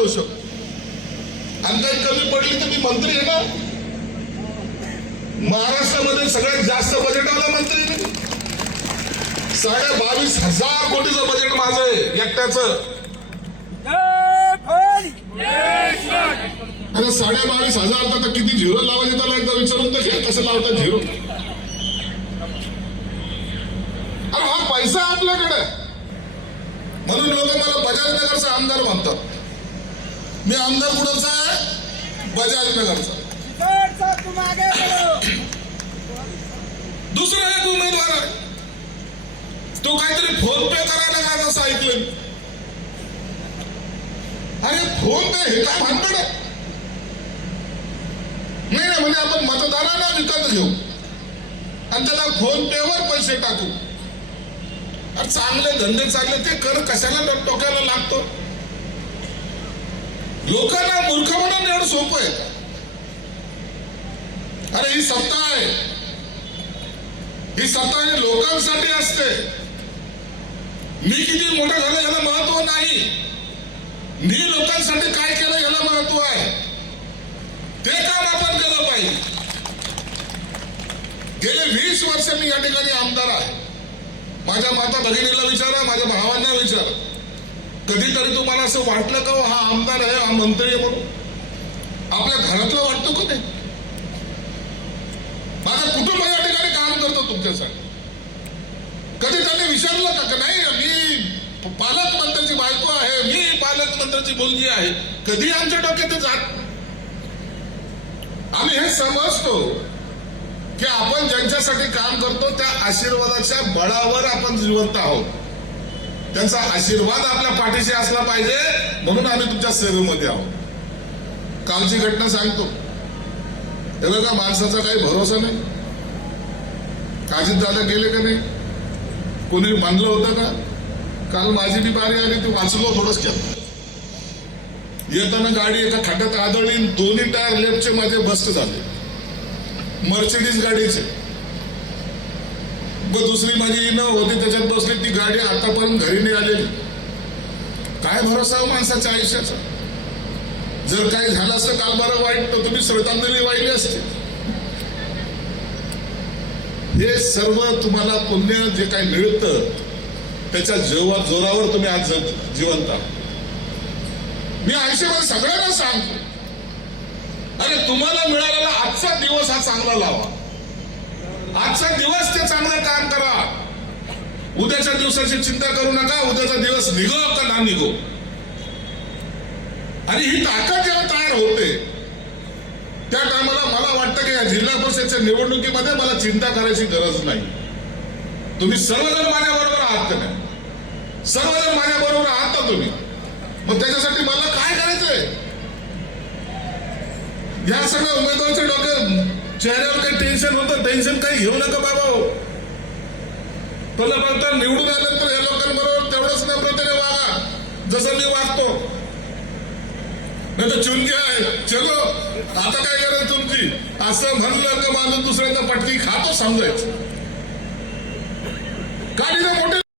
करू शकतो. आणि काही कमी पडली तर मी मंत्री आहे ना? महाराष्ट्रामध्ये सगळ्यात जास्त बजेटवाला मंत्री साडे बावीस हजार कोटीचं बजेट माझं आहे एकट्याच. अरे साडे बावीस हजार तर आता किती झिरो लावायचे त्याला एकदा विचारून तर घ्या कसं लावतात झिरो. अरे हा पैसा आपल्याकडे म्हणून लोक मला बजाजनगरचा आमदार म्हणतात. मी आमदार कुणाचा आहे? बजाजनगरचा दुसरा एक उमेदवार आहे. तो काहीतरी फोन पे करायला का असं ऐकलं. अरे फोन पे हे काय भानगड नाही ना म्हणजे आपण मतदारांना विकत घेऊ. आणि त्याला फोन पेवर पैसे टाकू. अरे चांगले धंदे चालले ते कर कशाला डोक्याला लागतो? लोकांना मूर्ख म्हणून एवढं सोपं आहे. अरे ही सत्ता आहे. ही सत्ता ही लोकांसाठी असते. मी किती मोठा झालं याला महत्त्व नाही. मी लोकांसाठी काय केलं याला महत्त्व आहे. ते काम आपण केलं पाहिजे. गेले वीस वर्ष मी या ठिकाणी आमदार आहे. माझ्या माता भगिनीला विचारा माझ्या भावांना विचारा. कधीतरी तुम्हाला असं वाटलं का हो, हा आमदार आहे हा मंत्री आहे म्हणून? आपल्या घरातलं वाटतं का ते माझं कुटुंब या ठिकाणी काम करतो तुमच्यासाठी. कधी त्यांनी विचारलं का नाही मी पालकमंत्र्याची बायको आहे मी पालकमंत्र्याची मुलगी आहे. कधी आमच्या डोक्यात जात आम्ही हे समजतो की आपण ज्यांच्यासाठी काम करतो त्या आशीर्वादाच्या बळावर आपण जिवंत आहोत. त्यांचा आशीर्वाद आपल्या पाठीशी असला पाहिजे म्हणून आम्ही तुमच्या सेवेमध्ये आहोत. कालची घटना सांगतो. हे बघा माणसाचा काही भरोसा नाही. काजीत दादा गेले का नाही? कोणी मानलं होतं का? काल माझी बी बारी आली ती वाचलो थोडंच केलं येताना गाडी एका खड्ड्यात आदळली दोन्ही टायर लेफ्टचे माझे बस्ट झाले. मर्सिडीज गाडीचे. दुसरी माझी न होती त्याच्यात बसली ती गाडी आतापर्यंत घरी नाही आलेली. काय भरोसा हो माणसाच्या आयुष्याचा? जर काही झालं असतं काल बरं वाईट तर तुम्ही श्रद्धांजली वाहिली असते. हे सर्व तुम्हाला पुण्य जे काही मिळतं त्याच्या जोवा जोरावर तुम्ही आज जिवंत आहात. मी आयुष्यामध्ये सगळ्यांना सांगतो. अरे तुम्हाला मिळालेला आजचा दिवस हा चांगला लावा. आजचा दिवस ते उद्याच्या दिवसाची चिंता करू नका उद्याचा दिवस निघो का ना निघो. आणि ही ताकद जेव्हा तयार होते त्या टायमाला मला वाटतं की या जिल्हा परिषदच्या निवडणुकीमध्ये मला चिंता करायची गरज नाही. तुम्ही सर्वजण माझ्या बरोबर आहात का नाही? सर्वजण माझ्या बरोबर आहात ना तुम्ही? मग त्याच्यासाठी मला काय करायचंय? या सगळ्या उमेदवाराच्या डोक्यात चेहऱ्यावर काही टेन्शन होतं टेन्शन काही घेऊ नका बाबा. हो फक्त निवडून आल्यानंतर या लोकांबरोबर तेवढंच नम्रतेने वागा. जसं मी वागतो. नाही तर चुनकी आहे. चलो. आता काय करायचं तुमची? असं म्हणलं का माझं दुसऱ्यांदा पटकी खातो समजायचं. काढी मोठे.